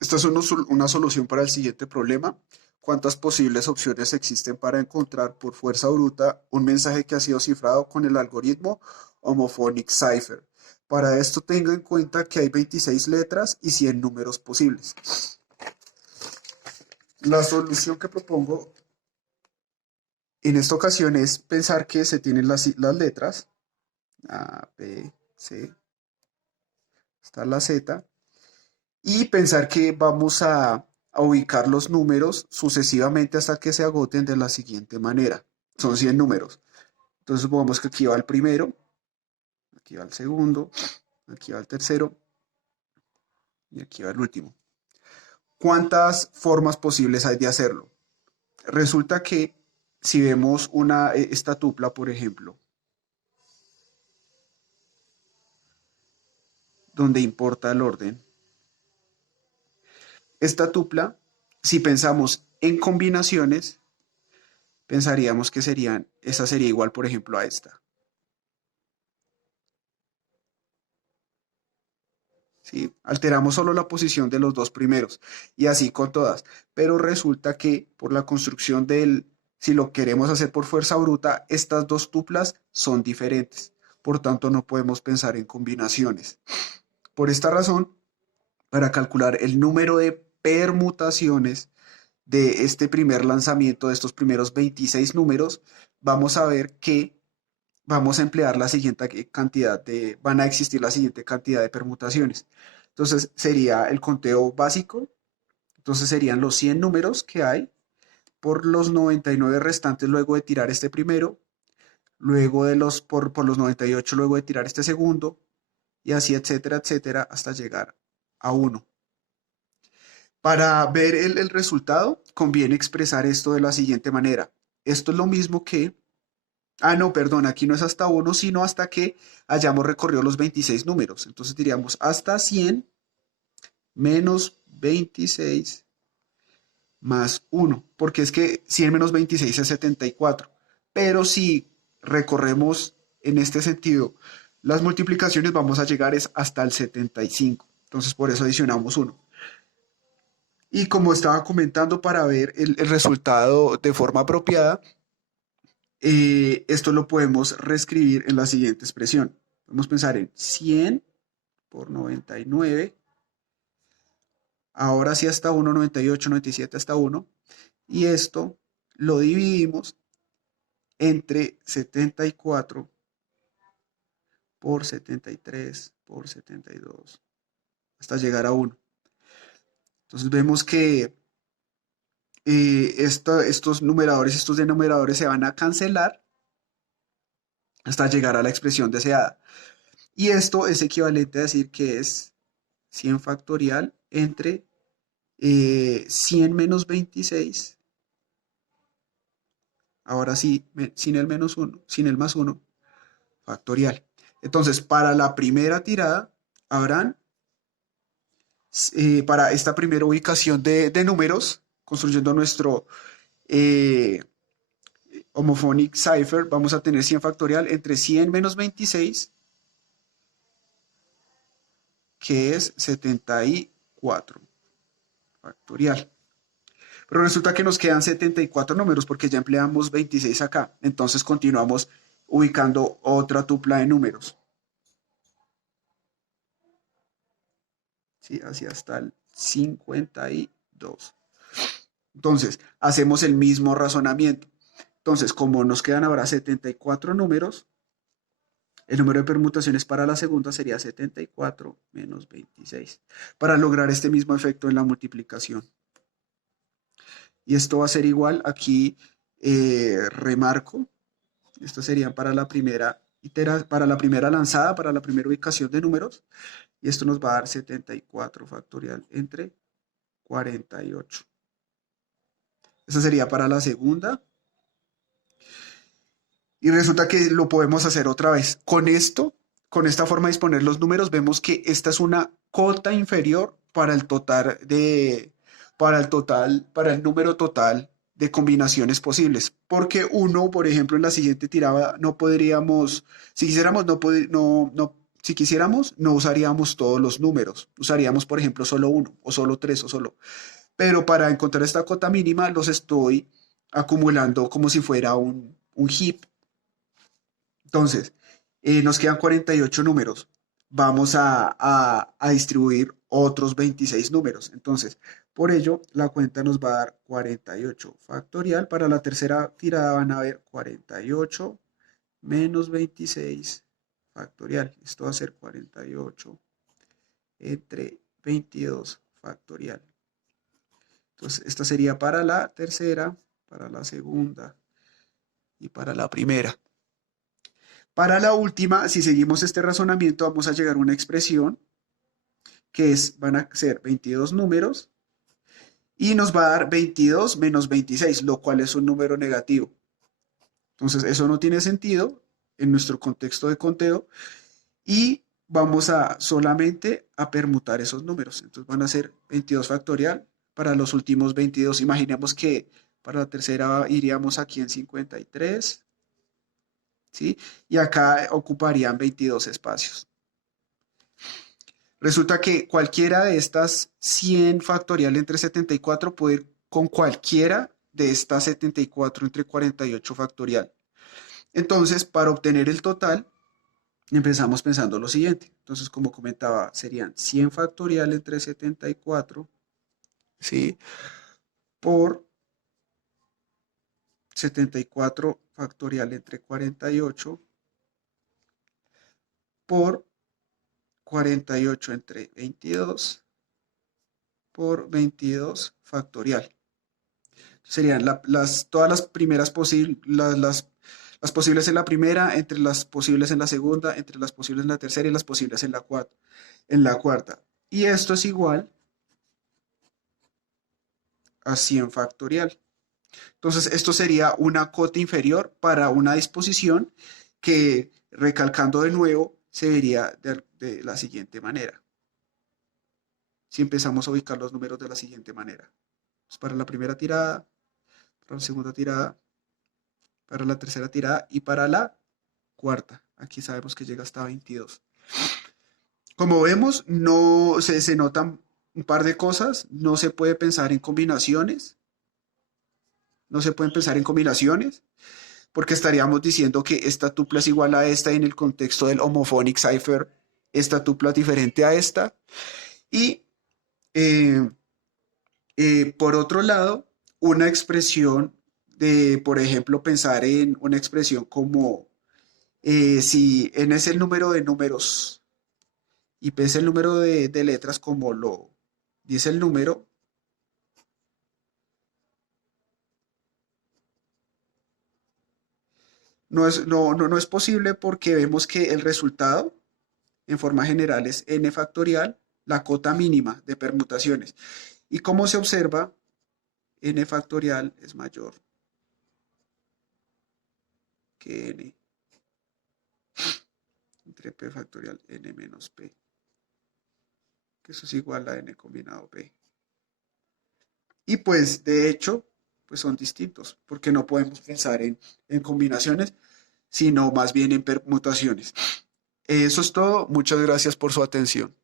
Esta es una solución para el siguiente problema. ¿Cuántas posibles opciones existen para encontrar por fuerza bruta un mensaje que ha sido cifrado con el algoritmo Homophonic Cipher? Para esto tenga en cuenta que hay 26 letras y 100 números posibles. La solución que propongo en esta ocasión es pensar que se tienen las letras A, B, C, está la Z, y pensar que vamos a ubicar los números sucesivamente hasta que se agoten de la siguiente manera. Son 100 números. Entonces supongamos que aquí va el primero, aquí va el segundo, aquí va el tercero y aquí va el último. ¿Cuántas formas posibles hay de hacerlo? Resulta que si vemos esta tupla, por ejemplo, donde importa el orden, esta tupla, si pensamos en combinaciones, pensaríamos que esa sería igual, por ejemplo, a esta. ¿Sí? Alteramos solo la posición de los dos primeros y así con todas. Pero resulta que por la construcción si lo queremos hacer por fuerza bruta, estas dos tuplas son diferentes. Por tanto, no podemos pensar en combinaciones. Por esta razón, para calcular el número de permutaciones de este primer lanzamiento, de estos primeros 26 números, vamos a ver que vamos a emplear la siguiente van a existir la siguiente cantidad de permutaciones. Entonces sería el conteo básico, entonces serían los 100 números que hay por los 99 restantes luego de tirar este primero, luego por los 98 luego de tirar este segundo, y así etcétera, etcétera, hasta llegar a uno. Para ver el resultado, conviene expresar esto de la siguiente manera. Esto es lo mismo que no, perdón, aquí no es hasta uno, sino hasta que hayamos recorrido los 26 números. Entonces diríamos hasta 100 menos 26 más uno, porque es que 100 menos 26 es 74. Pero si recorremos en este sentido las multiplicaciones, vamos a llegar hasta el 75. Entonces por eso adicionamos uno. Y como estaba comentando, para ver el resultado de forma apropiada, esto lo podemos reescribir en la siguiente expresión. Podemos pensar en 100 por 99. Ahora sí hasta 1, 98, 97 hasta 1. Y esto lo dividimos entre 74 por 73 por 72 hasta llegar a 1. Entonces vemos que estos denominadores se van a cancelar hasta llegar a la expresión deseada. Y esto es equivalente a decir que es 100 factorial entre 100 menos 26, ahora sí, sin el menos 1, sin el más 1, factorial. Entonces, para la primera tirada, habrán, para esta primera ubicación de números, construyendo nuestro eh, homophonic cipher, vamos a tener 100 factorial entre 100 menos 26, que es 74 factorial. Pero resulta que nos quedan 74 números porque ya empleamos 26 acá. Entonces continuamos ubicando otra tupla de números. ¿Sí? Así hasta el 52. Entonces, hacemos el mismo razonamiento. Entonces, como nos quedan ahora 74 números, el número de permutaciones para la segunda sería 74 menos 26, para lograr este mismo efecto en la multiplicación. Y esto va a ser igual, aquí remarco, esto sería para la para la primera lanzada, para la primera ubicación de números, y esto nos va a dar 74 factorial entre 48. Esa sería para la segunda. Y resulta que lo podemos hacer otra vez. Con esta forma de disponer los números, vemos que esta es una cota inferior para el número total de combinaciones posibles. Porque uno, por ejemplo, en la siguiente tirada no podríamos, si quisiéramos, Si quisiéramos, no usaríamos todos los números. Usaríamos, por ejemplo, solo uno, o solo tres, o solo. Pero para encontrar esta cota mínima, los estoy acumulando como si fuera un heap. Entonces, nos quedan 48 números. Vamos a distribuir otros 26 números. Entonces, por ello, la cuenta nos va a dar 48 factorial. Para la tercera tirada van a ver 48 menos 26 factorial. Esto va a ser 48 entre 22 factorial. Entonces, esta sería para la tercera, para la segunda y para la primera. Para la última, si seguimos este razonamiento, vamos a llegar a una expresión que van a ser 22 números y nos va a dar 22 menos 26, lo cual es un número negativo. Entonces, eso no tiene sentido en nuestro contexto de conteo y vamos a solamente a permutar esos números. Entonces, van a ser 22 factorial para los últimos 22. Imaginemos que para la tercera iríamos aquí en 53. ¿Sí? Y acá ocuparían 22 espacios. Resulta que cualquiera de estas 100 factorial entre 74 puede ir con cualquiera de estas 74 entre 48 factorial. Entonces, para obtener el total, empezamos pensando lo siguiente. Entonces, como comentaba, serían 100 factorial entre 74, ¿sí? Por 74 factorial entre 48 por 48 entre 22 por 22 factorial. Serían todas las primeras posibles, las posibles en la primera, entre las posibles en la segunda, entre las posibles en la tercera y las posibles en la cuarta. Y esto es igual a 100 factorial. Entonces, esto sería una cota inferior para una disposición que, recalcando de nuevo, se vería de la siguiente manera. Si empezamos a ubicar los números de la siguiente manera. Pues para la primera tirada, para la segunda tirada, para la tercera tirada y para la cuarta. Aquí sabemos que llega hasta 22. Como vemos, no se notan un par de cosas. No se puede pensar en combinaciones. No se pueden pensar en combinaciones porque estaríamos diciendo que esta tupla es igual a esta y en el contexto del homophonic cipher, esta tupla es diferente a esta. Y eh, por otro lado, una expresión de, por ejemplo, pensar en una expresión como si n es el número de números y p es el número de letras como lo dice el número, no es posible porque vemos que el resultado en forma general es n factorial, la cota mínima de permutaciones. Y como se observa, n factorial es mayor que n entre p factorial n menos p, que eso es igual a n combinado p. Y pues de hecho, pues son distintos, porque no podemos pensar en combinaciones, sino más bien en permutaciones. Eso es todo. Muchas gracias por su atención.